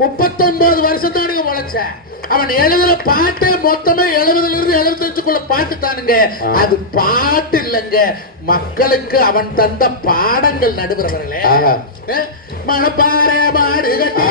39 வருஷம் தானுங்க உழைச்ச. அவன் எழுதுற பாட்டு மொத்தமே 70ல இருந்து 75க்குள்ள பாட்டு தானுங்க. அது பாட்டு இல்லைங்க, மக்களுக்கு அவன் தந்த பாடங்கள். நடுவர்களே, மணப்பாறை மாடு கட்டி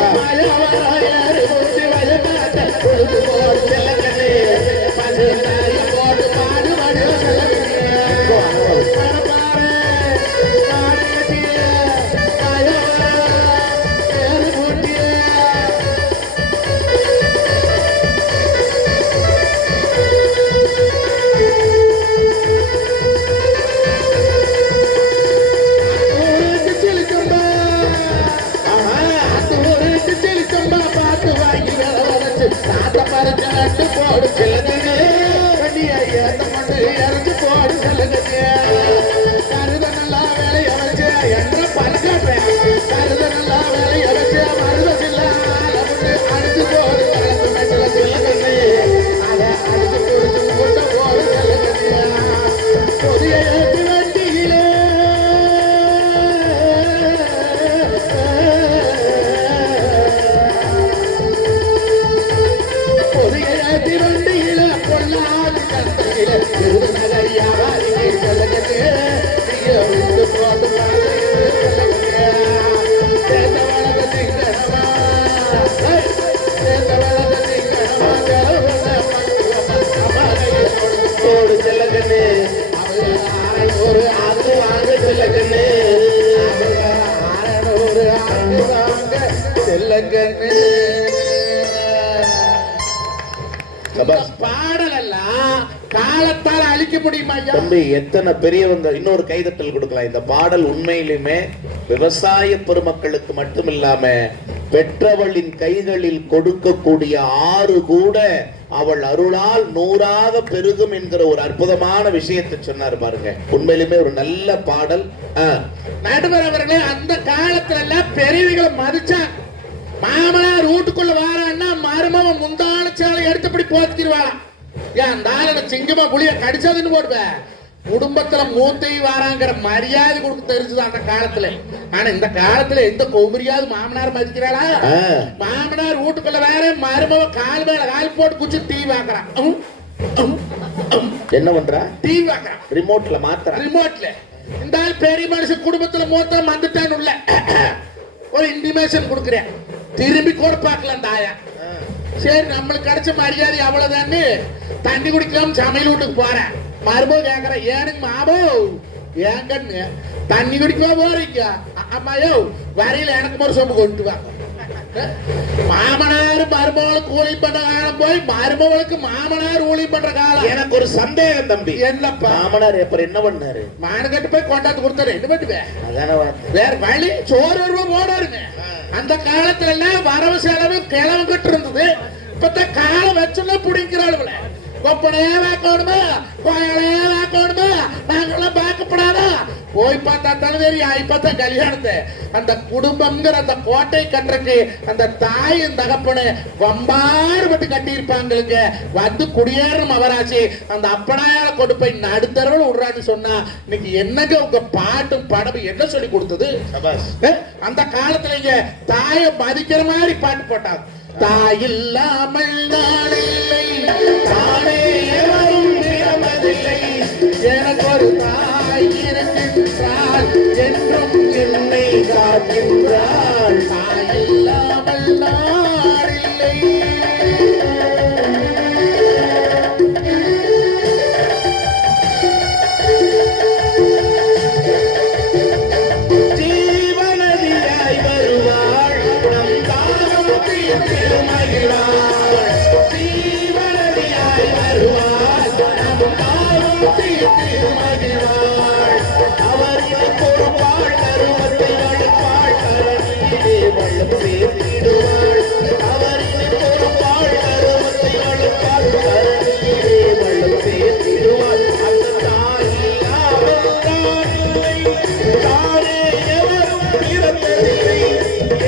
பாடலெல்லாம் காலத்தால் அழிக்க முடியுமா? தம்பி, எத்தனை பெரியவங்க இன்னொரு கைதட்டல் கொடுக்கலாம். இந்த பாடல் உண்மையிலுமே விவசாய பெருமக்களுக்கு மட்டுமில்லாம பெற்றவளின் கைகளில் கொடுக்கக்கூடிய ஆறு கூட அவள் அருளால் 100ஆக பெருகும் என்கிற ஒரு அற்புதமான விஷயத்தை சொன்னார் பாருங்க. உண்மையிலுமே ஒரு நல்ல பாடல். நடுவர் அவர்களே, அந்த காலத்துல எல்லாம் பெரியவங்களை மதிச்சாங்க. மாமனார் வீட்டுக்குள்ள வாரான்னா மருமவன் முந்தான சேலை எடுத்தபடி போத்திடுவாளாம். ஏன் தாரண சிங்கமா புளிய கடிச்சதுன்னு போடுவேன். குடும்பத்துல மூத்தை வாராங்கிற மரியாதை கொடுக்க தெரிஞ்சது அந்த காலத்துல. ஆனா இந்த காலத்துல எந்த கொமரியாவது மாமனார் மதிக்கிறாளா? மாமனார் வீட்டுக்குள்ள வேற மருமவ கால் மேல கால் போட்டு குச்சி டீ வாக்குறான். என்ன பண்றா? டீ வாக்குறான். ரிமோட்ல மாத்திர ரிமோட்ல. இந்த பெரிய மனுஷன் குடும்பத்துல மூத்த வந்துட்டான்னு உள்ள ஒரு இன்டிமேஷன் கொடுக்குறேன். திரும்பி கூட பார்க்கல அந்த ஆயா. சரி, நம்மளுக்கு கிடைச்ச மரியாதை அவ்வளவுதான்னு தண்ணி குடிக்கலாம் சமையல் வீட்டுக்கு போறேன். மறுபோ கேக்குற, ஏனுங்க மாபோ ஏங்கன்னு தண்ணி குடிக்கவா போறீங்க? அம்மாயோ வரையில எனக்கு ஒரு சொம்பு கொண்டு வாங்க. மாமனார் மருமகளுக்கு ஊழி பண்ற காலம் போய் மருமகளுக்கு மாமனார் ஊழி பண்ற காலம். எனக்கு ஒரு சந்தேகம் தம்பி. என்னப்பா? மாமனார் அப்புறம் என்ன பண்ணாரு? மானு கட்டு போய் கொண்டாந்து கொடுத்தாரு. என்ன பண்ணுவேன்? வேற வழி சோறு வருவா போடாருங்க. அந்த காலத்துல எல்லாம் வரவு செலவு கிளம்பிட்டு இருந்தது. இப்பதான் காலம் வச்சுன்னா பிடிக்கிறாளுல கொப்பனையே வாக்கணுமா கோயலையே வாக்கணுமா நாங்கெல்லாம் பார்க்கப்படாதா? போய் பார்த்தா தலைவரி ஆயிப்பத்தா கல்யாணத்தை அந்த குடும்பம்ங்கிற அந்த கோட்டை கட்டுறக்கு அந்த தாயும் தகப்பனு வம்பாறு பட்டு கட்டியிருப்பாங்களுக்கு வந்து குடியேறும் அவராச்சு அந்த அப்பனாயால கொண்டு போய் நடுத்தரவில் விடுறான்னு சொன்னா இன்னைக்கு என்னங்க உங்க பாட்டும் படமும் என்ன சொல்லி கொடுத்தது? அந்த காலத்துல இங்க தாயை மதிக்கிற மாதிரி பாட்டு போட்டாங்க. தாயில்லாமல் நாளில்லை, தானே எவரும் நிறமதில்லை, எனக்கு ஒரு தாய் இருக்கின்றாள் என்றும் என்னை காக்கின்றாள், தாயில்லாமல் நாளில்லை. ஜீவனதியாய் வருவாள் நம் தாகம் திருமகிழாள், ஜீவனதியாய் வருவாள் நம் தாகம் திருமகிழாள், அவரின் பொறுப்பாள் கருவத்தை வளர்ப்பாள் கரணியிலே வள்ளம் சேர்த்திடுவாள், அவரின் பொறுப்பாள் கருவத்தை வளர்ப்பாள் கரணியிலே வள்ளம் சேர்த்திடுவாள், அந்த தாயில்லாமல் தானில்லை, தானே எவரும் பிறந்ததில்லை,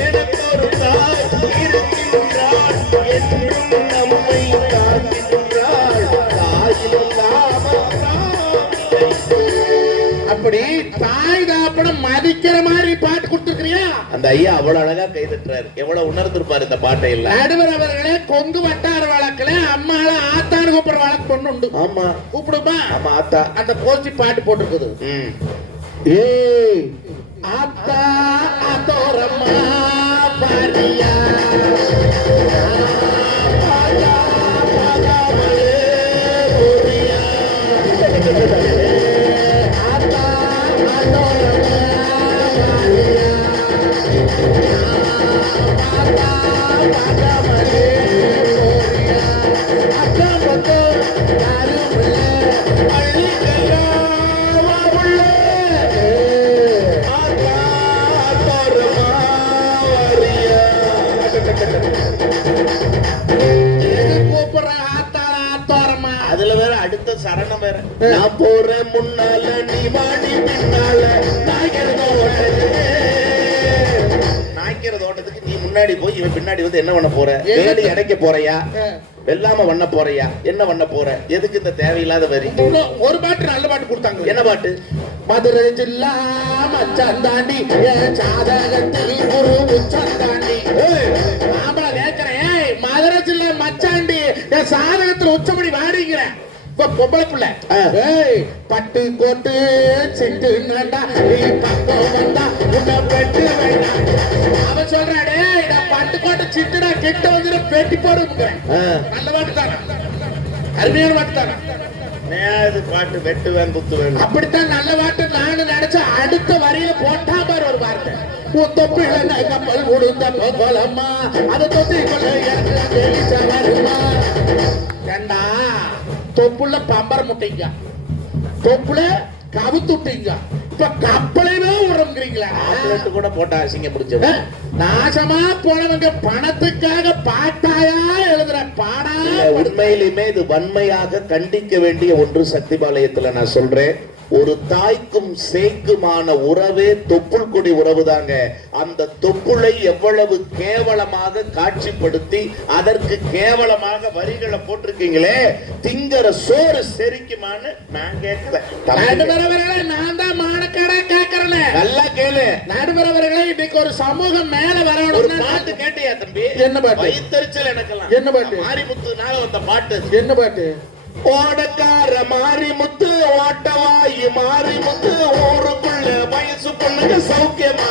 எனக்கு ஒரு தாய் இருக்கின்றாள் என்றும் நம்மை காக்கின்றாள், தாயில்லாமல் தானில்லை. அப்படி தாய் தாப்படம் மதிக்கிற மாதிரி பாட்டு கொடுத்துருக்கிறியா? அந்த ஐயா அவ்வளவு அழகா கை தட்டுறாரு. எவ்வளவு உணர்ந்திருப்பாரு இந்த பாட்டை எல்லாம். நடுவர் அவர்களே, கொங்கு வட்டார வழக்குல அம்மால ஆத்தான்னு கூப்பிடுற வழக்கு பொண்ணு உண்டு. ஆமா கூப்பிடுமா? ஆமா ஆத்தா. அந்த கோஷ்டி பாட்டு போட்டுருக்குது. ஏய் ஆத்தா ஆத்தோரம்மா பாரியா அதுல வேற அடுத்த சரணம் வேற. நான் போறேன் முன்னால நீ வாடி பின்னால நாய்க்கிற தோட்டத்துக்கு நீ முன்னாடி போய் இவன் பின்னாடி வந்து என்ன பண்ண போற? வேலி அடைக்க போறியா? வெள்ளாம பண்ண போறியா? என்ன பண்ண போற? எதுக்கு இந்த தேவையில்லாத வரி? ஒரு பாட்டு நல்ல பாட்டு கொடுத்தாங்க. என்ன பாட்டு? மதுரை ஜில்லா மச்சாந்தாண்டி சாதகத்தில் குரு உச்சந்தாண்டி. ஆம்பள கேட்கிறேன், மதுரை ஜில்லா மச்சாண்டி என் சாதகத்தில் உச்சப்படி வாடிங்கிற பொம்பளை பிள்ளை. பட்டு கோட்டு சிட்டு நண்டா நீ பக்கம் வந்தா உன்னை பெட்டு வேண்டாம். அவன் சொல்றாடே, பட்டு கோட்டு சிட்டுடா கிட்ட வந்து பெட்டி போடுங்க. நல்ல பாட்டு தானே, அருமையான பாட்டு தானே. இது பாட்டு வெட்டுவேன் குத்துவேன் அப்படித்தான் நல்ல பாட்டு நானும் நினைச்ச. அடுத்த வரியில போட்டா பாரு ஒரு வார்த்தை, தொப்பிழ கப்பல் உடுந்த போலம்மா அதை தொட்டி கொள்ள ஏண்டா தொப்புள்ள பம்பர முட்டைங்க, தொப்புல கவுத்துட்டீங்க, இப்ப கப்பலையே உடம்புங்கிறீங்களா? கூட போட்டா அசிங்க பிடிச்ச நாசமா போனவங்க பணத்துக்காக பாட்டாயா எழுதுற பாடா. உண்மையிலுமே இது வன்மையாக கண்டிக்க வேண்டிய ஒன்று. சக்திபாளையத்துல நான் சொல்றேன், ஒரு தாய்க்கும் சேய்க்குமான உறவே தொப்புள் கொடி உறவு தாங்க. அந்த தொப்புளை எவ்வளவு கேவலமாக காட்சிப்படுத்தி அதற்கு கேவலமாக வரிகளை போட்டிருக்கீங்களே, திங்கற சோறு செரிக்குமான்னு நான் கேட்கல. நடுவரவர்களை நான் தான் மானக்கடை கேட்கறேன். நல்லா கேளு நடுவரவர்களை, இன்னைக்கு ஒரு சமூகம் மேல வரணும். ஒரு பாட்டு கேட்டியா தம்பி? என்ன பாட்டு? வயித்தறிச்சல் எனக்கெல்லாம். என்ன பாட்டு? மாரிமுத்துனால வந்த பாட்டு. என்ன பாட்டு? ஓடக்கார மாரிமுத்து ஓட்டவாயி மாரிமுத்து ஊருக்குள்ள வயசு பொண்ணுங்க சௌக்கியமா?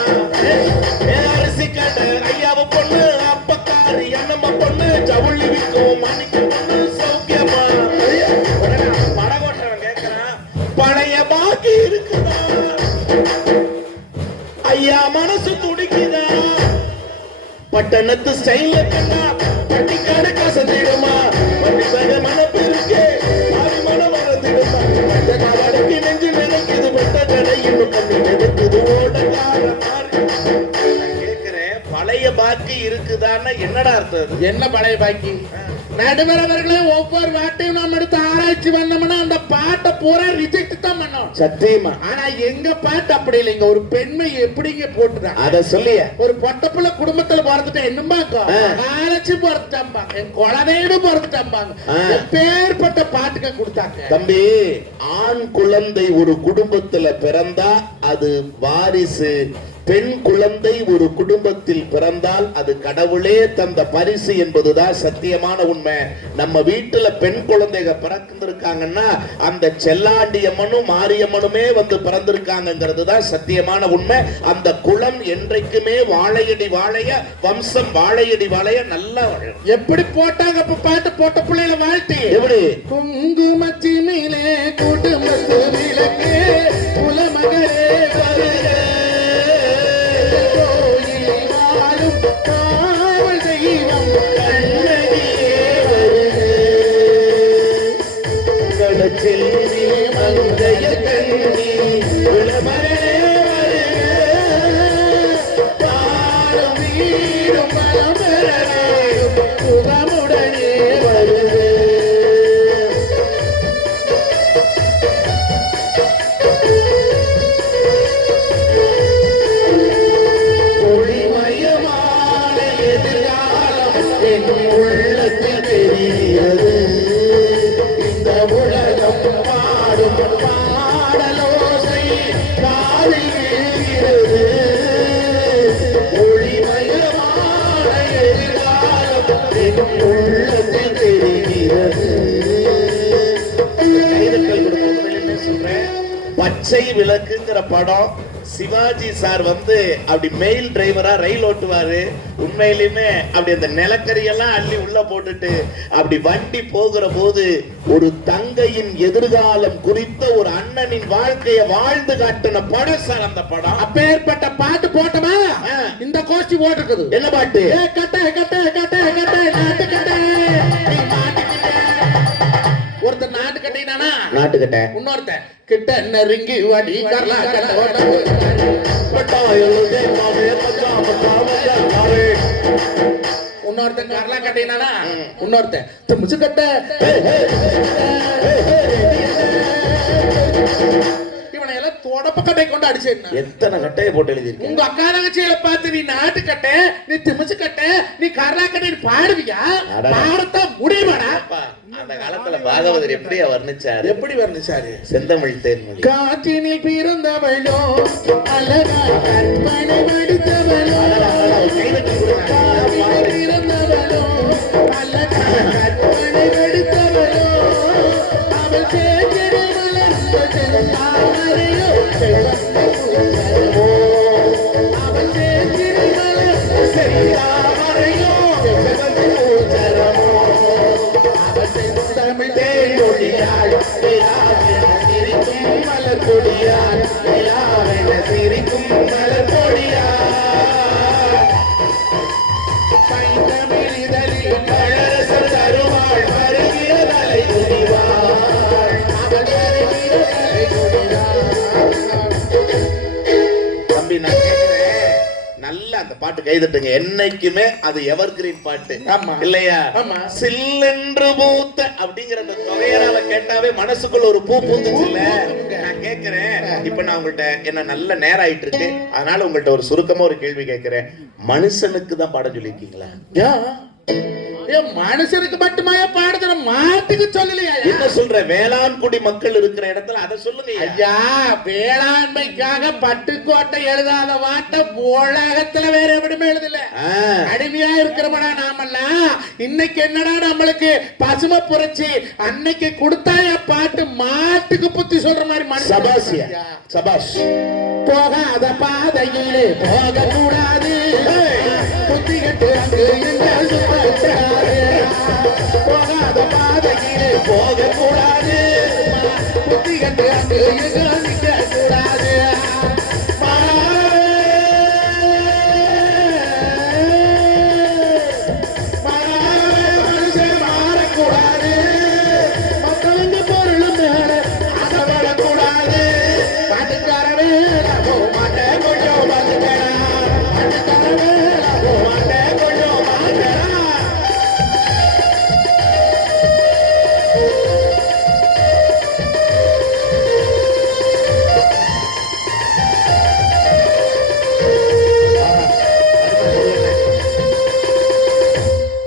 அரிசி கடை ஐயாவு பொண்ணு அப்பக்காரி அண்ணம்ம பொண்ணு ஜவுளி விற்கும் மணிக்கு பொண்ணு சௌக்கியமா? படகோட்டவன் கேட்கிறான், பழைய பாக்கி இருக்குதா ஐயா? மனசு துடிக்குதா? பட்டணத்து ஸ்டைல கண்ணா பட்டிக்காடு கசந்திடுமா? பட்டிக்காடு மனப்பு இருக்கு சாவி மனம் வரதிடுமா? பட்ட காலத்துக்கு நெஞ்சு நினைக்குது, பட்ட கடை இன்னும் கண்ணி நினைக்குது. ஓடக்கார நான் கேட்கிறேன், பழைய பாக்கி இருக்குதான்னா என்னடா அர்த்தம்? என்ன பழைய பாக்கி? நடுவரவர்களே, ஒவ்வொரு பாட்டையும் நம்ம எடுத்து ஆராய்ச்சி பண்ணோம்னா அந்த பாட்டை பூரா ரிஜெக்ட் தான் பண்ணோம். சத்தியமா. ஆனா எங்க பாட்டு அப்படி இல்லைங்க. ஒரு பெண்மை எப்படிங்க போட்டுதான் அத சொல்லிய ஒரு பொட்டப்புள்ள குடும்பத்துல பிறந்துட்டா என்னம்பாங்க, ஆராய்ச்சி பிறந்துட்டாம்பாங்க, என் குழந்தைன்னு பிறந்துட்டாம்பாங்க. எப்பேற்பட்ட பாட்டுங்க கொடுத்தாங்க தம்பி. ஆண் குழந்தை ஒரு குடும்பத்துல பிறந்தா அது வாரிசு, பெண் குழந்தை ஒரு குடும்பத்தில் பிறந்தால் அது கடவுளே தந்த பரிசு என்பதுதான் சத்தியமான உண்மை. நம்ம வீட்டுல பெண் குழந்தைங்க பிறந்திருக்காங்கன்னா அந்த செல்லாண்டியம்மனும் மாரியம்மனுமே வந்து பிறந்திருக்காங்கிறது தான் சத்தியமான உண்மை. அந்த குலம் என்றைக்குமே வாழையடி வாழைய, வம்சம் வாழையடி வாழைய நல்லா எப்படி போட்டாங்க அப்ப பாட்டு போட்ட பிள்ளைகளை வாழ்த்தி. எப்படி? குங்குமச்சி மேலே குடும்பத்து விளக்கு குலமகளே வருக, காவல் தெய்வம் கண்ணகியே வருக, கடச்செல்வி மங்கைய கண்ணி குலமகளே வருக, பாடும் வீடும் மலமரவேடும் சுகமுடனே வருக. ஒளிமயமான எதிர்காலம் என் உள்ளத்தில் தெரிகிறது. இந்த உலகம் பாடும் பாடலோசை காதில் விழுகிறது. உள்ளத்தில் தெரிகிறது. கைதட்டல் கொடுங்க. உண்மையிலுமே சொல்றேன், பச்சை விளக்குங்கிற படம் சிவாஜி சார் வந்து அப்படி மெயில் டிரைவரா ரயில் ஓட்டுவாரு. உண்மையிலுமே அப்படி அந்த நிலக்கரியெல்லாம் அள்ளி உள்ள போட்டுட்டு அப்படி வண்டி போகிற போது ஒரு தங்கையின் எதிர்காலம் குறித்த ஒரு அண்ணனின் வாழ்க்கையை வாழ்ந்து காட்டின படம் சார் அந்த படம். அப்பேற்பட்ட பாட்டு போட்டமா இந்த கோஷ்டி போட்டிருக்குது. என்ன பாட்டு? கட்ட கட்ட கட்ட கட்ட நாட்டு கட்ட நீ மாட்டிக்கிட்ட. ஒருத்தர் நாட்டு கட்டினானா நாட்டுக்கிட்ட, இன்னொருத்தன் கிட்ட நெருங்கி வாடி கரலா கட்ட ஓட்டவு. இன்னொருத்தன் கரலா கட்டினானா இன்னொருத்தன் திமிச்சு கட்ட. இவனை எல்லாம் தொடப்ப கட்டை கொண்டு அடிச்சேன். எத்தனை கட்டையை போட்டு எழுதிருக்கு. உங்க அக்கா தங்கச்சியில பார்த்து நீ நாட்டு கட்ட, நீ திமிச்சு கட்ட, நீ கரலா கட்டை பாடுவியா? பாடத்த முடியுமாடா? அந்த காலத்துல பாகவதர் எப்படியா வர்ணிச்சாரு? எப்படி வர்ணிச்சாரு? செந்தமிழ் தேன்மொழி. காற்றினில் பிறந்தவளோ அழகா கற்பனை வடித்தவளோ, காற்றினில் பிறந்தவளோ அழகா கற்பனை வடித்தவளோ, அவள் சேற்றில் வளர்ந்த செந்தாமரையோ செவ்வந்தி பூச்சரமோ, அவள் சேற்றில் வளர்ந்த செந்தாமரையோ செவ்வந்தி பூச்சரமோ, அவள் செந்தமிழ் தேன்மொழியாள் சிரிக்கும் மலர் கொடியாள், சிரிக்கும் மலர் கொடியாள், பைந்தமிழ் இதழில் கழரசர் தருவாள், வருகிற தலை துணிவாள், அவள் வருகிற தலை துணிவாள். தம்பி நான் கேட்கிறேன், நல்ல அந்த பாட்டு கைதட்டுங்க. என்னைக்குமே அது எவர் கிரீன் பாட்டு. ஆமா. இல்லையா? ஆமா. சில்லென்று பூத்த அப்படிங்கிற அந்த தொகையராவை கேட்டாவே மனசுக்குள்ள ஒரு பூ பூத்துச்சுல்ல. நான் கேட்கிறேன், இப்ப நான் உங்கள்ட்ட என்ன நல்ல நேரம் ஆயிட்டு இருக்கு, அதனால உங்கள்ட்ட ஒரு சுருக்கமா ஒரு கேள்வி கேட்கிறேன். மனுஷனுக்கு தான் பாடம் சொல்லியிருக்கீங்களா? மனுஷனுக்கு மட்டுமா பாடுற, மாட்டுக்கு சொல்லலையா? என்ன சொல்ற? வேளாண்குடி மக்கள் இருக்கிற இடத்துல அதை சொல்லுங்க ஐயா. வேளாண்மைக்காக பட்டுக்கோட்டை எழுதாத வார்த்தை உலகத்துல வேற எப்படியுமே எழுதல. அடிமையா இருக்கிறவனா நாமெல்லாம் இன்னைக்கு என்னடா நம்மளுக்கு பசுமை புரட்சி அன்னைக்கு கொடுத்தாய பாட்டு மாட்டுக்கு புத்தி சொல்ற மாதிரி மனுஷன். சபாஷியா சபாஷ். போகாத பாதையிலே போக கூடாது, புத்தி கட்டு அங்கு எங்க சுத்தக்கூடாது, போகாத பாதையிலே போக கூடாது, புத்தி கட்டு அங்கு எங்க நிக்க கூடாது, மனுஷன் மாறக்கூடாது, மக்களுக்கு பொருளும் மேல ஆசைப்படக்கூடாது, பாட்டுக்காரவே மாட்டேன் கொஞ்சம் பாத்துக்கடா, பாட்டுக்காரவே மாட்டேன் கொஞ்சம் பாத்துக்கடா.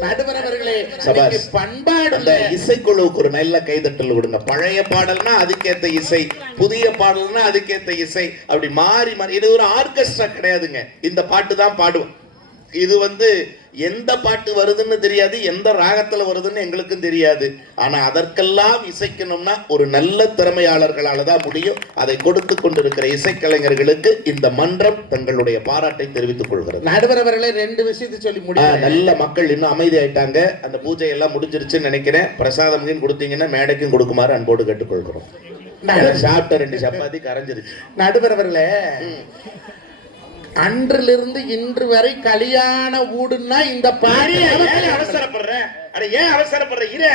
நடுவரவர்களே, பண்பாடு அந்த இசைக்குழுவுக்கு ஒரு நல்ல கைதட்டல் கொடுங்க. பழைய பாடல்னா அதுக்கேத்த இசை, புதிய பாடல்னா அதுக்கேத்த இசை, அப்படி மாறி மாறி. இது ஒரு ஆர்கெஸ்ட்ரா கிடையாதுங்க. இந்த பாட்டு தான் பாடுவோம். இது வந்து எந்த பாட்டு வருதுன்னு தெரியாது, எந்த ராகத்துல வருதுன்னு எங்களுக்கும் தெரியாது. ஆனா அதற்கெல்லாம் இசைக்கணும்னா ஒரு நல்ல திறமையாளர்களால தான் முடியும். அதை கொடுத்து கொண்டிருக்கிற இசைக்கலைஞர்களுக்கு இந்த மன்றம் தங்களுடைய பாராட்டை தெரிவித்துக் கொள்கிறது. நடுவரவர்களே, ரெண்டு விஷயத்தை சொல்லி முடியும். நல்ல மக்கள் இன்னும் அமைதி ஆயிட்டாங்க. அந்த பூஜை எல்லாம் முடிஞ்சிருச்சுன்னு நினைக்கிறேன். பிரசாதம் கொடுத்தீங்கன்னா மேடைக்கும் கொடுக்குமாறு அன்போடு கேட்டுக்கொள்கிறோம். சாப்பிட்ட 2 சப்பாத்தி கரைஞ்சிருச்சு. நடுவரவர்களே, அன்றிலிருந்து இன்று வரை கல்யாண ஊடுன்னா இந்த பாடி அவசரப்படுற. அட ஏன் அவசரப்படுற? இரு,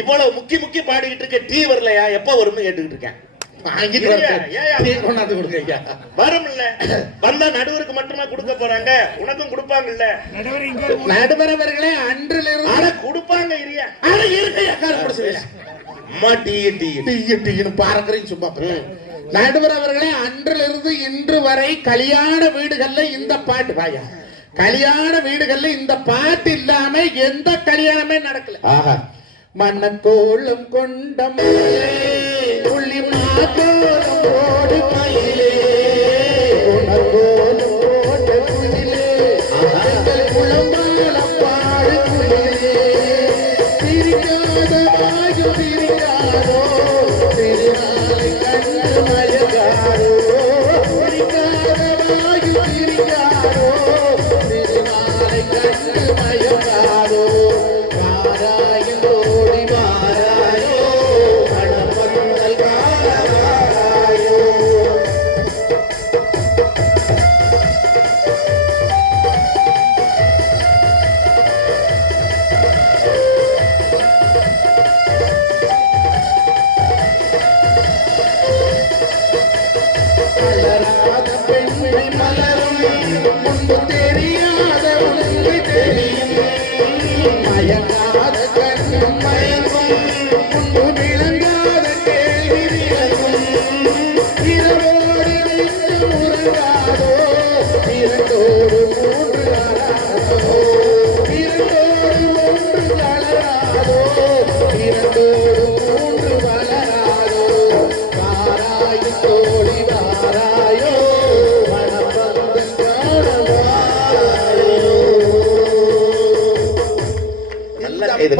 இவ்வளவு முக்கி பாடிக்கிட்டு இருக்க. டீ வரலையா? எப்ப வரும்னு கேட்டுக்கிட்டு இருக்கேன். வரும்ல. வந்தா நடுவருக்கு மட்டுமா கொடுக்க போறாங்க? உனக்கும் கொடுப்பாங்கல்ல. நடுவரவர்களே, அன்றிலிருந்து கொடுப்பாங்க. இரியா அம்மா டீ டீ டீ டீன்னு பாருங்கிறீங்க சும்மா. நடுவரவர்களே, அன்றிலிருந்து இன்று வரை கல்யாண வீடுகள்ல இந்த பாட்டு பாயா, கல்யாண வீடுகள்ல இந்த பாட்டு இல்லாம எந்த கல்யாணமே நடக்கல. மன்னக்கோலம் கொண்ட மயிலே, புள்ளி மாக்கோலம் ஓடு மயிலே, உணர்வோலம் போட்ட குயிலே, குளம்பாலம் பாடு குயிலே,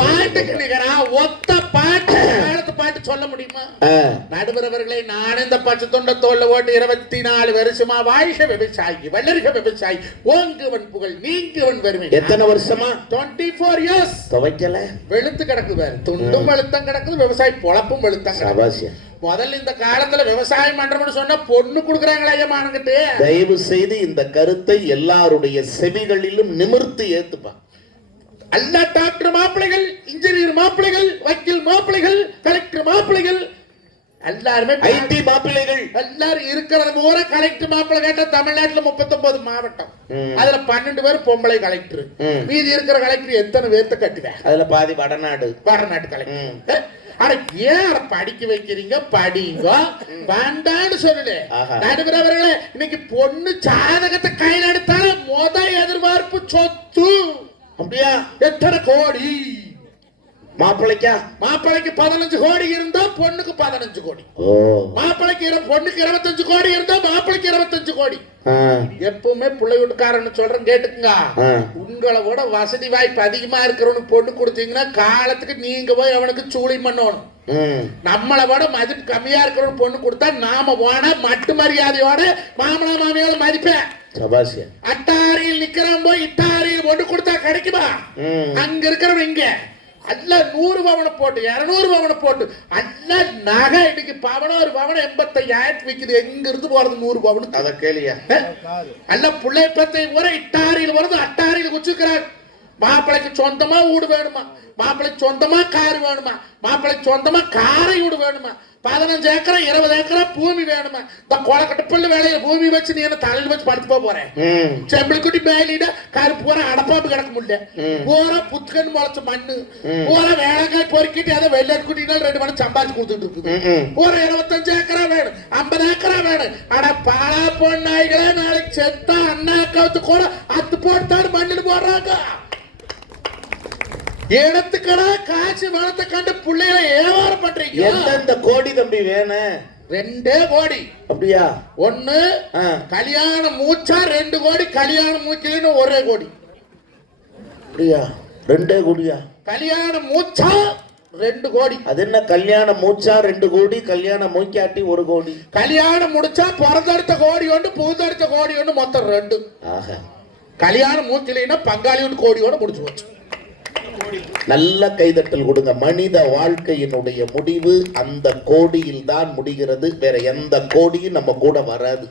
பாட்டுக்கு நிகரா ஒத்த பாட்டு காலத்து பாட்டு சொல்ல முடியுமா? நடுவர் அவர்களை நான் இந்த பச்சை தொண்ட தோல்ல ஓட்டு 24 வருஷமா வாழ்க விவசாயி வளர்க விவசாயி ஓங்குவன் புகழ் நீங்குவன் வருவேன். எத்தனை வருஷமா? 24 years. துவைக்கல, வெளுத்து கிடக்குது பாரு, துண்டும் வெளுத்தம் கிடக்குது, விவசாயி பொழப்பும் வெளுத்தம் கிடக்குது. முதல்ல இந்த காலத்துல விவசாயம் பண்றோம்னு சொன்னா பொண்ணு குடுக்குறாங்களா ஐயமானுக்கிட்டு? தயவு செய்து இந்த கருத்தை எல்லாருடைய செவிகளிலும் நிமிர்த்து ஏத்துப்பா. எல்லா டாக்டர் மாப்பிள்ளைகள், இன்ஜினியர் மாப்பிள்ளைகள், வக்கீல் மாப்பிள்ளைகள், கலெக்டர் மாப்பிள்ளைகள், எல்லாருமே ஐடி மாப்பிள்ளைகள் எல்லாரும் இருக்கிறது பூரா கலெக்டர் மாப்பிள்ளை கேட்டா தமிழ்நாட்டுல 39 மாவட்டம், அதுல 12 பேர் பொம்பளை கலெக்டர். மீதி இருக்கிற கலெக்டர் எத்தனை பேர்த்த கட்டுவேன்? அதுல பாதி வடநாடு கலெக்டர். ஆனா ஏன் படிக்க வைக்கிறீங்க? படிங்க வேண்டான்னு சொல்லல. நடுவர் அவர்களே, இன்னைக்கு பொண்ணு ஜாதகத்தை கையில எடுத்தாலும் எதிர்பார்ப்பு சொத்து. அப்படியா? எத்தனை கோடி? மாப்பிள்ளைக்கு 15 கோடி இருந்தா பொண்ணுக்கு 15 கோடி. மாப்பிள்ளைக்கு பொண்ணுக்கு 25 கோடி இருந்தா மாப்பிள்ளைக்கு 25 கோடி. எப்பவுமே பிள்ளை வீட்டுக்காரன்னு சொல்றேன் கேட்டுக்குங்க. உங்களை விட வசதி வாய்ப்பு அதிகமா இருக்கிறவனுக்கு பொண்ணு கொடுத்தீங்கன்னா காலத்துக்கு நீங்க போய் அவனுக்கு சூளி பண்ணணும். நம்மளை விட மதிப்பு கம்மியா இருக்கிறவன் பொண்ணு கொடுத்தா நாம போனா மட்டு மரியாதையோட மாமனா மாமியோட மதிப்பேன். அட்டாரியில் நிக்கிறவன் போய் இட்டாரியில் பொண்ணு கொடுத்தா கிடைக்குமா? அங்க இருக்கிறவன் இங்க அல்ல 100 பவனை போட்டு 200 பவனை போட்டு அல்ல நகை இன்னைக்கு பவனம் ஒரு பவனம் 85,000 விக்குது. எங்க இருந்து போறது 100 பவனு? அத கேளியா? அல்ல பிள்ளை பத்தை முறை இட்டாரியில் வருது, அட்டாரியில் குச்சுக்கிறார். மாப்பிள்ளைக்கு சொந்தமா வீடு வேணுமா? மாப்பிள்ளைக்கு சொந்தமா கார் வேணுமா? மாப்பிள்ளைக்கு சொந்தமா காரை வீடு வேணுமா? 15 ஏக்கரா 20 ஏக்கரா பூமி வேணுமா? இந்த கொலக்கட்டப்பள்ளி வேலையில பூமி வச்சு நீ என்ன தலையில வச்சு படுத்து போறேன்? செம்பிளி குட்டி மேலிட கருப்பு பூரா அடப்பாம்பு கிடக்க முடியல, பூரா புத்துக்கன்னு முளைச்ச மண்ணு, பூரா வேலைக்காய் பொறுக்கிட்டு அதை வெள்ளாட்டு குட்டினால 2 மணி சம்பாதிச்சு கொடுத்துட்டு இருக்குது. பூரா 25 ஏக்கரா வேணும், 50 ஏக்கரா வேணும். ஆனா பாலா பொண்ணாய்களே நாளைக்கு செத்தா அண்ணா அக்காவுக்கு கூட அத்து போட்டுதான் மண்ணில் போடுறாங்க. இடத்துக்கடா காசு வளத்தை கண்டு பிள்ளைகளை வியாபாரம் பண்றீங்க. எந்தெந்த கோடி தம்பி வேணும்? 2 கோடி. அப்படியா? 1 கல்யாணம் மூச்சா, 2 கோடி கல்யாணம் மூச்சிலின்னு 1 கோடி. அப்படியா? 2 கோடியா? கல்யாணம் மூச்சா 2 கோடி. அது என்ன கல்யாணம் மூச்சா 2 கோடி, கல்யாணம் மூக்காட்டி 1 கோடி? கல்யாணம் முடிச்சா பிறந்தெடுத்த கோடி ஒன்று, புகுந்தெடுத்த கோடி ஒன்று, மொத்தம் 2. கல்யாணம் மூச்சிலின்னா பங்காளியோட கோடியோட முடிச்சு போச்சு. நல்ல கைதட்டல் கொடுங்க. மனித வாழ்க்கையினுடைய முடிவு அந்த கோடியில் தான் முடிகிறது. வேற எந்த கோடியும் நம்ம கூட வராது.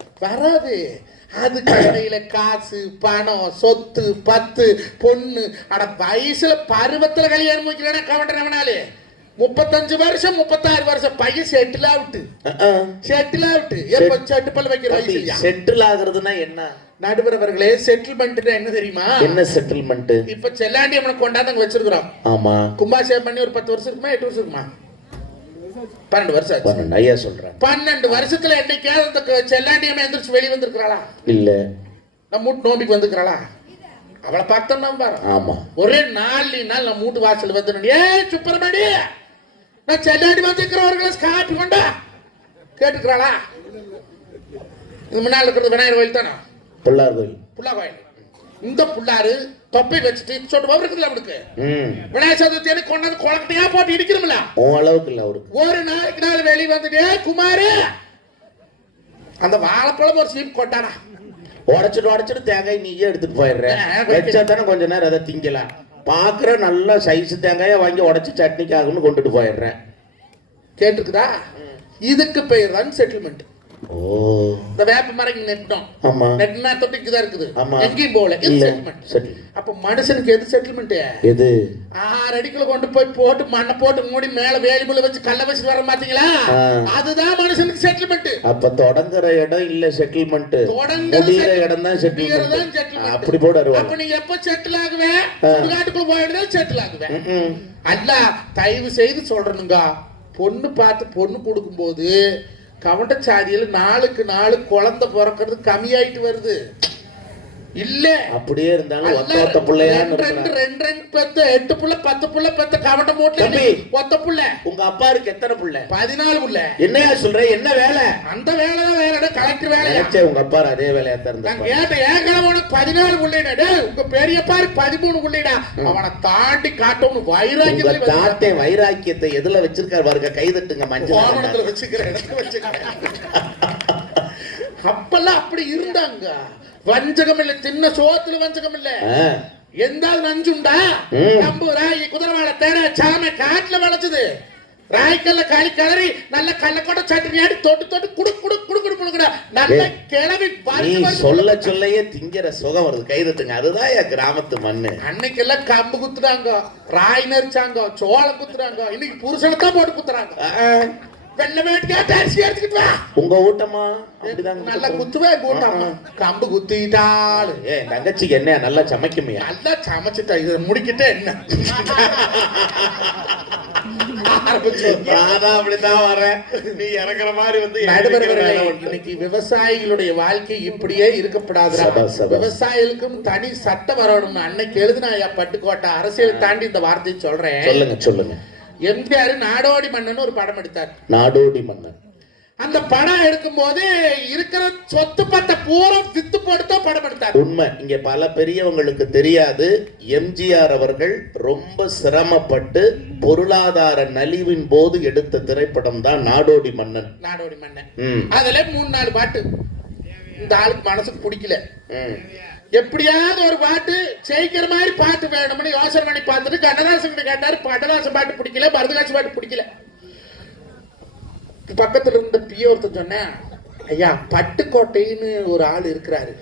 அதுக்கு இடையில காசு பணம் சொத்து பத்து பொண்ணு. ஆனா வயசுல பருவத்துல கல்யாணம் முடிக்கலன்னா கவட்டனவனாலே 35 வருஷம் 36 வருஷம் பையன் செட்டில் ஆகுட்டு. எப்ப செட்டுப்பல் வைக்கிற வயசு? செட்டில் ஆகுறதுன்னா என்ன? நடுவர் அவர்களே, செட்டில்மெண்ட் என்ன தெரியுமா? என்ன செட்டில்மெண்ட்? இப்ப செல்லாண்டி அவனை கொண்டாந்து வச்சிருக்கிறோம். ஆமா. கும்பாபிஷேகம் பண்ணி ஒரு 10 வருஷம் இருக்குமா 8 வருஷம் இருக்குமா? 12 வருஷம் ஆச்சு. 12 ஐயா சொல்றேன். 12 வருஷத்துல என்னைக்காவது அந்த செல்லாண்டியம்மா எந்திரிச்சு வெளியே வந்திருக்கிறாளா? இல்ல. நம்ம வீட்டு நோம்பிக்கு வந்திருக்கிறாளா? அவளை பார்த்தோம்னா பாரு. ஆமா. ஒரே 4 நாள் நம்ம வீட்டு வாசல் வந்து ஏ சுப்பிரமணி நான் செல்லாண்டி வந்திருக்கிறவர்களை காப்பி கொண்டா கேட்டுக்கிறாளா? இது முன்னால் இருக்கிறது விநாயகர் கோயில் தானே? புள்ளார் கோயில். இந்த புள்ளாரு தொப்பை வச்சுட்டு சொட்டு இருக்குல்ல அவனுக்கு விநாயகர் சதுர்த்தி கொண்டாந்து குளக்கட்டையா போட்டு இடிக்கிறோம்ல, அளவுக்கு இல்ல அவருக்கு. ஒரு நாள் வெளியே வந்துட்டு குமாரு அந்த வாழைப்பழம் ஒரு சீப் கொட்டானா உடைச்சிட்டு தேங்காய் நீயே எடுத்துட்டு போயிடுறேன். வச்சா தானே கொஞ்ச நேரம் அதை திங்கலாம். பாக்குற நல்ல சைஸ் தேங்காய வாங்கி உடைச்சு சட்னிக்காகன்னு கொண்டுட்டு போயிடுறேன். கேட்டுக்குதா? இதுக்கு பெயர் தான் செட்டில்மெண்ட். இந்த வேப்ப மரம் நெட்டோம். நெட்னா தொட்டிக்குதான் இருக்குது, எங்கேயும் போகல. அப்ப மனுஷனுக்கு எது செட்டில்மெண்ட்? எது? 6 அடிக்குள்ள கொண்டு போய் போட்டு மண்ணை போட்டு மூடி மேல வேலிமுள்ள வச்சு கல்ல வச்சு வர பாத்தீங்களா? அதுதான் மனுஷனுக்கு செட்டில்மெண்ட். அப்ப தொடங்குற இடம் இல்ல செட்டில்மெண்ட், தொடங்குற இடம் தான் செட்டில்மெண்ட். அப்படி போடுவாரு. அப்ப நீ எப்ப செட்டில் ஆகுவேன்? சுடுகாட்டுக்குள்ள போயிடுதான் செட்டில் ஆகுவேன். அல்ல, தயவு செய்து சொல்றனுங்க, பொண்ணு பார்த்து பொண்ணு கொடுக்கும் போது கவண்டச்சாதியில நாளுக்கு நாள் குழந்தை பிறக்கிறது கம்மியாயிட்டு வருது. இல்ல அப்படியே இருந்தாலும் ஒத்த பிள்ளையான்னு ரெண்டு பெத்து 8 புள்ள 10 புள்ள பெத்த கவட்ட மூட்டை ஒத்த புள்ள. உங்க அப்பா இருக்கு எத்தனை புள்ள? 14 புள்ள. என்னையா சொல்ற? என்ன வேலை? அந்த வேலை தான் வேலை, கலெக்டர் வேலை. உங்க அப்பா அதே வேலையா தான் நான் கேட்டேன், ஏன் கிழவனு 14 புள்ளைடா, உங்க பெரியப்பா 13 புள்ளைடா, அவனை தாண்டி காட்டணும் வைராக்கியத்துல. தாத்தே வைராக்கியத்தை எதுல வச்சிருக்காரு பாருங்க, கைதட்டுங்க. மஞ்சள் வச்சுக்கிற இடத்துல வச்சுக்கிறேன். அப்பெல்லாம் அப்படி இருந்தாங்க. வஞ்சகம் இல்ல, சின்ன சோத்துல வஞ்சகம் இல்ல. எந்த நஞ்சுண்டா நம்பு ராய் குதிரவாள தேட சாம காட்டுல வளைச்சது. ராய்க்கல்ல களி கிளறி நல்ல கள்ளக்கோட்டை சட்னி ஆடி தொட்டு தொட்டு குடு குடு குடு குடு குடுக்குற நல்ல கிளவி. சொல்ல சொல்லையே திங்கிற சுகம் வருது, கைதட்டுங்க. அதுதான் என் கிராமத்து மண்ணு. அன்னைக்கெல்லாம் கம்பு குத்துறாங்க, ராய் நெரிச்சாங்க, சோளம் குத்துறாங்க. இன்னைக்கு புருஷனை தான் போட்டு குத்துறாங்க. வெள்ள வேட்டியா பேசி எடுத்துக்கிட்டு வா. உங்க ஊட்டமா நல்லா குத்துவே கூட்டமா. கம்பு குத்திட்டாள். தங்கச்சிக்கு என்ன நல்லா சமைக்குமியா? நல்லா சமைச்சுட்டா. இதை முடிக்கிட்டே என்ன அப்படிதான் வரேன். நீ இறக்குற மாதிரி வந்து இன்னைக்கு விவசாயிகளுடைய வாழ்க்கை இப்படியே இருக்கப்படாது. விவசாயிகளுக்கும் தனி சட்டம் வரணும். அன்னைக்கு எழுதுனா பட்டுக்கோட்டை அரசியல் தாண்டி இந்த வார்த்தையை சொல்றேன். சொல்லுங்க சொல்லுங்க. எம்ஜிஆர் நாடோடி மன்னன் ஒரு படம் எடுத்தார். நாடோடி மன்னன். அந்த படம் எடுக்கும் போது இருக்கிற சொத்து பத்த பூரா வித்து போட்டு படம் எடுத்தார். உண்மை. இங்க பல பெரியவங்களுக்கு தெரியாது, எம்ஜிஆர் அவர்கள் ரொம்ப சிரமப்பட்டு பொருளாதார நலிவின் போது எடுத்த திரைப்படம் தான் நாடோடி மன்னன். நாடோடி மன்னன். அதுல 3-4 பாட்டு இந்த ஆளுக்கு மனசுக்கு பிடிக்கல. எப்படியாவது ஒரு பாட்டு ஜெயிக்கிற மாதிரி பாட்டு வேணும்னு யோசனை பண்ணி பார்த்துட்டு கண்ணதாசன் கேட்டாரு. கண்ணதாசன் பாட்டு பிடிக்கல, பரதகாட்சி பாட்டு பிடிக்கல. பக்கத்துல இருந்த பிய ஒருத்தர் சொன்னேன், ஐயா பட்டுக்கோட்டைன்னு ஒரு ஆள் இருக்கிறாரு,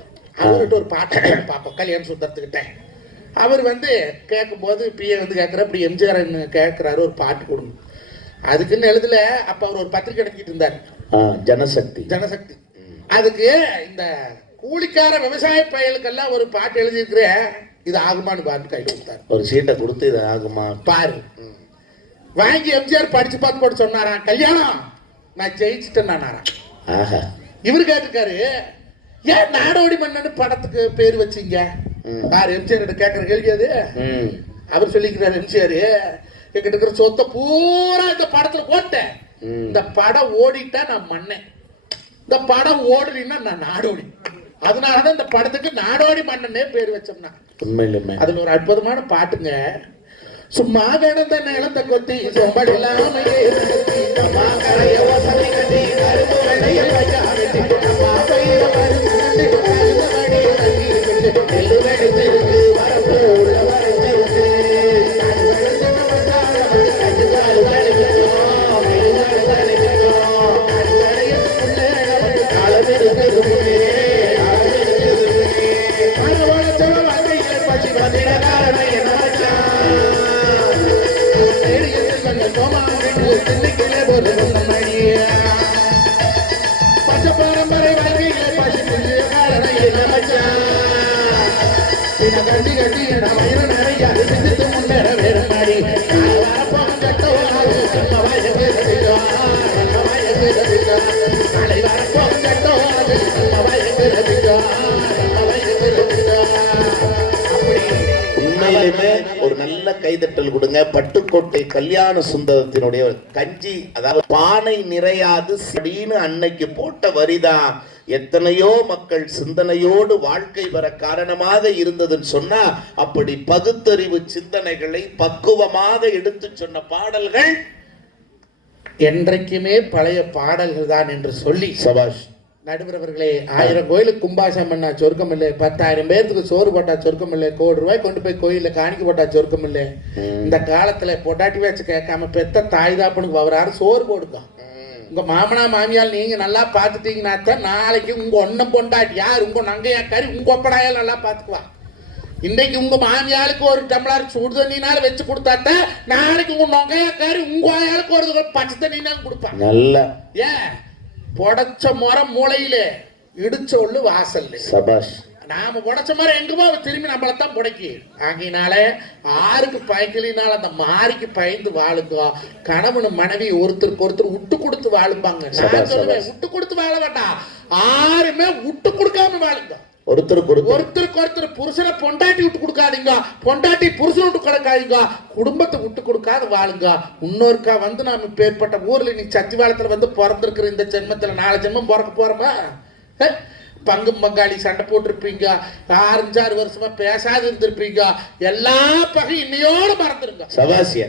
அவர்கிட்ட ஒரு பாட்டை பார்ப்போம் கல்யாணம் சுத்தத்துக்கிட்டேன். அவர் வந்து கேட்கும் போது பிய வந்து கேட்கிற, இப்படி எம்ஜிஆர் கேட்கிறாரு ஒரு பாட்டு கொடுங்க. அதுக்குன்னு எழுதல. அப்ப அவர் ஒரு பத்திரிக்கை எடுத்துட்டு இருந்தார், ஜனசக்தி. ஜனசக்தி. அதுக்கு இந்த கூலிக்கார விவசாய பயலுக்கெல்லாம் ஒரு பாட்டு எழுதியிருக்கிற, இது ஆகுமான்னு பாட்டு கையில் கொடுத்தாரு. ஒரு சீட்டை கொடுத்து இது ஆகுமா பாரு. வாங்கி எம்ஜிஆர் படிச்சு பார்த்து போட்டு சொன்னாராம், கல்யாணம் நான் ஜெயிச்சுட்டேன். இவரு கேட்டுக்காரு, ஏன் நாடோடி மன்னன் படத்துக்கு பேர் வச்சீங்க? யார் எம்ஜிஆர் கேட்கிற கேள்வி அது. அவர் சொல்லிக்கிறார், எம்ஜிஆர் எங்கிட்ட இருக்கிற சொத்தை பூரா இந்த படத்துல போட்டேன். இந்த படம் ஓடிட்டா நான் மன்னன், இந்த படம் ஓடுறீன்னா நான் நாடோடி. அதனாலதான் இந்த படத்துக்கு நாடோடி மன்னனே பேர் வச்சோம்னா. உண்மையிலுமே அதுல ஒரு அற்புதமான பாட்டுங்க. சும்மா கிடந்த நிலத்தை கொத்தி சொம்படி இல்லாம ஒரு நல்ல கைதட்டல் கொடுங்க. பட்டுக்கோட்டை கல்யாண சுந்தரத்தினுடைய கஞ்சி, அதாவது பானை நிறையாது அப்படின்னு அன்னைக்கு போட்ட வரிதான் எத்தனையோ மக்கள் சிந்தனையோடு வாழ்க்கை வர காரணமாக இருந்ததுன்னு சொன்னா, அப்படி பகுத்தறிவு சிந்தனைகளை பக்குவமாக எடுத்து சொன்ன பாடல்கள் என்றைக்குமே பழைய பாடல்கள் தான் என்று சொல்லி, சபாஷ் நடுவர் அவர்களே, 1000 கோயிலுக்கு கும்பாசம் பண்ணா சொர்க்கம் இல்லை, 10,000 பேருக்கு சோறு போட்டா சொர்க்கம் இல்லை, 1 கோடி ரூபாய் கொண்டு போய் கோயில காணிக்க போட்டா சொர்க்கம் இல்லை. இந்த காலத்துல பொட்டாட்டி வச்சு கேட்காம பெத்த தாய் தாப்பனுக்கு வவராரு சோறு போடுக்கும். உங்க மாமனா மாமியால் நீங்க நல்லா பாத்துட்டீங்கன்னா தான் நாளைக்கு உங்க ஒன்னும் பொண்டாட்டி யார் உங்க நங்கையாக்காரி உங்க ஒப்படாயால் நல்லா பாத்துக்குவா. இன்னைக்கு உங்க மாமியாளுக்கு ஒரு டம்ளர் சுடு தண்ணினால வச்சு கொடுத்தாத்தான் நாளைக்கு உங்க நங்கையாக்காரி உங்க ஆயாளுக்கு ஒரு பச்சை தண்ணினாலும் கொடுப்பாங்க. நல்ல ஏன் பொடச்ச மரம் மூளையிலே இடிச்ச ஒண்ணு வாசல்ல. சபாஷ். நாம புடைச்ச மாதிரி எங்குமோ திரும்பி நம்மளத்தான் புடைக்கி. ஆகினால ஆருக்கு பயக்கலினால அந்த மாரிக்கு பயந்து வாழுங்க. கணவனு மனைவி ஒருத்தருக்கு ஒருத்தர் விட்டு கொடுத்து வாழுப்பாங்க. நான் சொல்லுவேன், விட்டு கொடுத்து வாழ வேண்டாம், யாருமே விட்டு கொடுக்காம வாழுங்க. ஒருத்தருக்கு ஒருத்தர் புருஷனை பொண்டாட்டி விட்டு கொடுக்காதீங்க, பொண்டாட்டி புருஷன் விட்டு கொடுக்காதீங்க, குடும்பத்தை விட்டு கொடுக்காத வாழுங்க. இன்னொருக்கா வந்து நாம பேர்பட்ட ஊர்ல நீ சத்திவாளத்துல வந்து பிறந்திருக்கிற இந்த ஜென்மத்துல 4 ஜென்மம் பிறக்க போறோமா? பங்கு பங்காளி சண்டை போட்டிருப்பீங்க, 5-6 வருஷமா பேசாது இருந்திருப்பீங்க, எல்லா பகை இன்னையோட மறந்துருங்க.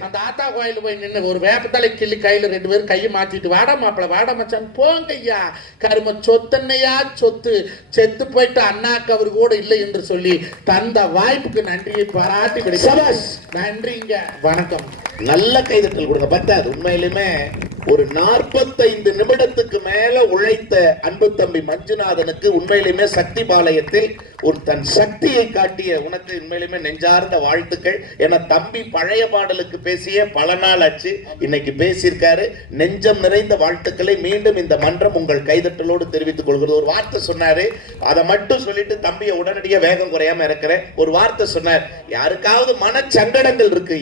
அந்த ஆத்தா கோயில போய் நின்று ஒரு வேப்பத்தலை கிள்ளி கையில 2 பேரும் கையை மாத்திட்டு வாடா மாப்பிள வாடா மச்சான் போங்க ஐயா, கரும சொத்தன்னையா சொத்து, செத்து போயிட்டு அண்ணாக்கு அவரு கூட இல்லை என்று சொல்லி தந்த வாய்ப்புக்கு நன்றியை பாராட்டி நன்றிங்க, வணக்கம். நல்ல கைதட்டல் கொடுங்க. பத்தாது, உண்மையிலுமே ஒரு 45 நிமிடத்துக்கு மேல உழைத்த அன்பு தம்பி மஞ்சுநாதனுக்கு உண்மையிலுமே சக்தி பாளையத்தில் ஒரு தன் சக்தியை காட்டிய உனக்கு உண்மையிலுமே நெஞ்சார்ந்த வாழ்த்துக்கள். என தம்பி பழைய பாடலுக்கு பேசிய பல நாள் ஆச்சு, இன்னைக்கு பேசியிருக்காரு. நெஞ்சம் நிறைந்த வாழ்த்துக்களை மீண்டும் இந்த மன்றம் உங்கள் கைதட்டலோடு தெரிவித்துக் கொள்கிறது. ஒரு வார்த்தை சொன்னாரு, அதை மட்டும் சொல்லிட்டு தம்பியை உடனடியாக வேகம் குறையாம இருக்கிறேன். ஒரு வார்த்தை சொன்னார், யாருக்காவது மனச்சங்கடங்கள் இருக்கு,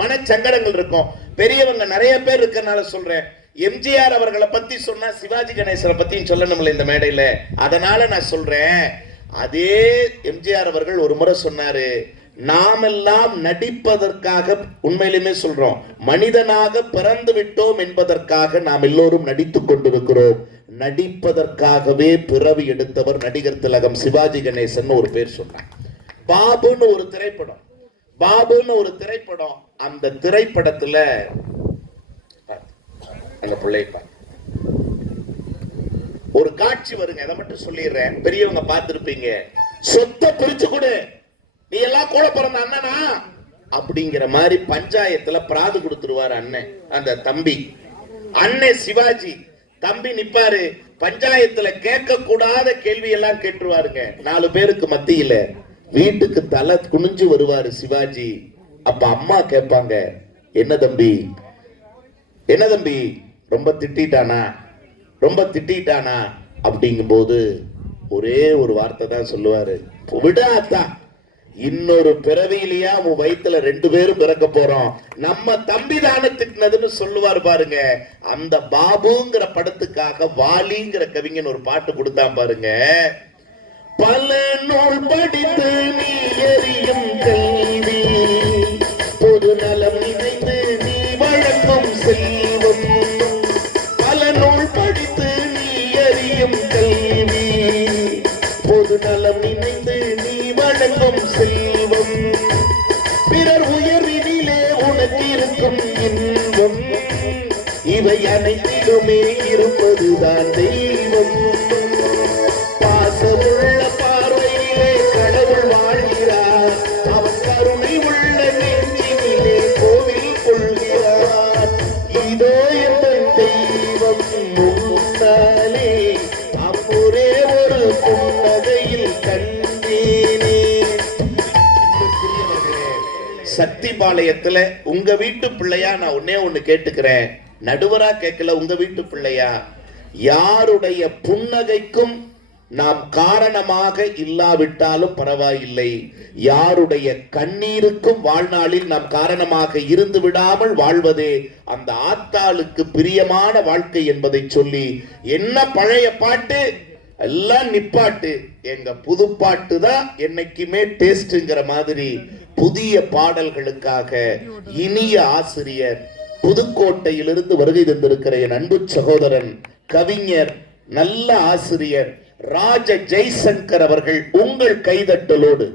மனச்சங்கடங்கள் இருக்கும், பெரியவங்க நிறைய பேர் இருக்கனால சொல்றேன். எம்ஜிஆர் அவர்களை பத்தி சொன்னா சிவாஜி கணேசனை பத்தியும் சொல்லணும்ல இந்த மேடையில, அதனால நான் சொல்றேன். அதே எம்ஜிஆர் அவர்கள் ஒரு முறை சொன்னாரு, நாமெல்லாம் நடிப்பதற்காக, உண்மையிலுமே சொல்றோம், மனிதனாக பிறந்து விட்டோம் என்பதற்காக நாம் எல்லோரும் நடித்துக் கொண்டிருக்கிறோம், நடிப்பதற்காகவே பிறவி எடுத்தவர் நடிகர் திலகம் சிவாஜி கணேசன் ஒரு பேர் சொன்னார். பாபுன்னு ஒரு திரைப்படம், அந்த திரைப்படத்துல அந்த பிள்ளைப்பா ஒரு காட்சி வருங்க, அதை மட்டும் சொல்லிடுறேன், பெரியவங்க பார்த்திருப்பீங்க. சொத்தை பிரிச்சு கொடு, நீ எல்லாம் கூட பிறந்த அண்ணனா அப்படிங்கிற மாதிரி பஞ்சாயத்துல பிராது கொடுத்துருவாரு அண்ணன். அந்த தம்பி அண்ணன் சிவாஜி, தம்பி நிப்பாரு, பஞ்சாயத்துல கேட்க கூடாத கேள்வி எல்லாம் கேட்டுருவாருங்க. 4 பேருக்கு மத்தியில வீட்டுக்கு தலை குனிஞ்சு வருவாரு சிவாஜி. அப்ப அம்மா கேட்பாங்க, என்ன தம்பி ரொம்ப திட்டானா அப்படிங்கும் போது ஒரே ஒரு வார்த்தை தான் சொல்லுவாரு, விடாத்தா, இன்னொரு பிறவியிலையா உன் வயிற்றுல 2 பேரும் பிறக்க போறோம், நம்ம தம்பி தானே திட்டினதுன்னு சொல்லுவார் பாருங்க. அந்த பாபுங்கிற படத்துக்காக வாலிங்கிற கவிஞன் ஒரு பாட்டு கொடுத்தான் பாருங்க. பல நூல் படித்து நீ எறியும் கல்வி, பொது நலம் நினைந்து நீ வழங்கும் செல்வம், பல நூல் படித்து நீ எறியும் கல்வி, பொது நலம் நினைந்து நீ வழங்கும் செல்வம், பிறர் உயர்வினிலே உனக்கு இருக்கும் இன்பம், இவை அனைத்திலுமே இருப்பதுதான் தெய்வம், பாசமுள்ள பார்வையிலே கடவுள் வாழ்கிறார், அவன் கருணை உள்ள நெஞ்சினிலே கோவில் கொள்கிறார், இதோ என்ற தெய்வம் முன்னாலே அம்முரே ஒரு புன்னகையில் கண்டேனே. சக்தி பாளையத்துல உங்க வீட்டு பிள்ளையா நான் ஒண்ணு கேட்டுக்கிறேன், நடுவரா கேட்கல, உங்க வீட்டு பிள்ளையா, யாருடைய புன்னகைக்கும் நாம் காரணமாக இல்லாவிட்டாலும் பரவாயில்லை, யாருடைய கண்ணீருக்கும் வாழ்நாளில் நாம் காரணமாக இருந்து விடாமல் வாழ்வதே அந்த ஆத்தாளுக்கு பிரியமான வாழ்க்கை என்பதை சொல்லி, என்ன பழைய பாட்டு எல்லாம் நிப்பாட்டு, எங்க புது பாட்டு தான் என்னைக்குமே டேஸ்ட்ங்கிற மாதிரி புதிய பாடல்களுக்காக இனிய ஆசிரியர் புதுக்கோட்டையிலிருந்து வருகை தந்திருக்கிற என் அன்பு சகோதரன் கவிஞர் நல்ல ஆசிரியர் ராஜ ஜெய்சங்கர் அவர்கள் உங்கள் கைதட்டலோடு